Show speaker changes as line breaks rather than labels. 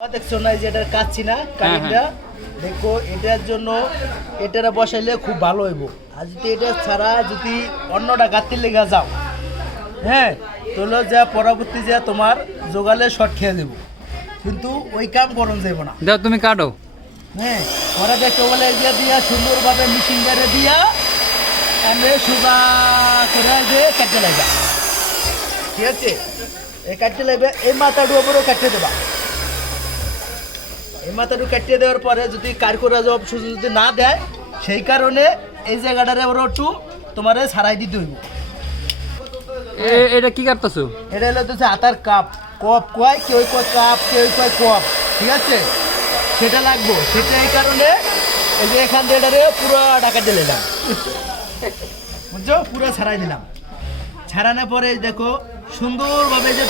দেখছ না যে এটার কাচ্ছি না কাটিংটা দেখো এটার জন্য এটারা বসাইলে খুব ভালো হইব। আর যদি এটা ছাড়া যদি অন্যটা গাতির লেগে যাও হ্যাঁ তাহলে যা পরবর্তী যা তোমার জোগালে শর্ট খেয়ে দেবো। কিন্তু ওই কাম করন যাইব না।
দাও তুমি কাটো।
হ্যাঁ ওরা দেখো বলে এগিয়ে দিয়া সুন্দরভাবে মেশিন গাড়ে দিয়া এমনি সুগা করে দিয়ে কাটতে লাগবে ঠিক আছে? এই কাটতে লাগবে এই মাথাটা উপরেও কাটতে দেবা। এই মাথাটা কাটিয়ে দেওয়ার পরে যদি কারকুরা জব সুযোগ যদি না দেয় সেই কারণে এই জায়গাটারে ওরা একটু তোমার ছাড়াই দিতে হইব।
এ- এটা কি কাটতেছো?
এটা হলো হচ্ছে আতার কাপ। কপ কয় কেউ কয় কাপ কেউ কয় কপ ঠিক আছে? সেটা লাগবো। সেটা এই কারণে এই যে এখান থেকে এটারে পুরো টাকা ঢেলে দিলাম। বুঝছ? পুরো ছাড়াই দিলাম। ছাড়ানোর পরে দেখো সুন্দরভাবে যে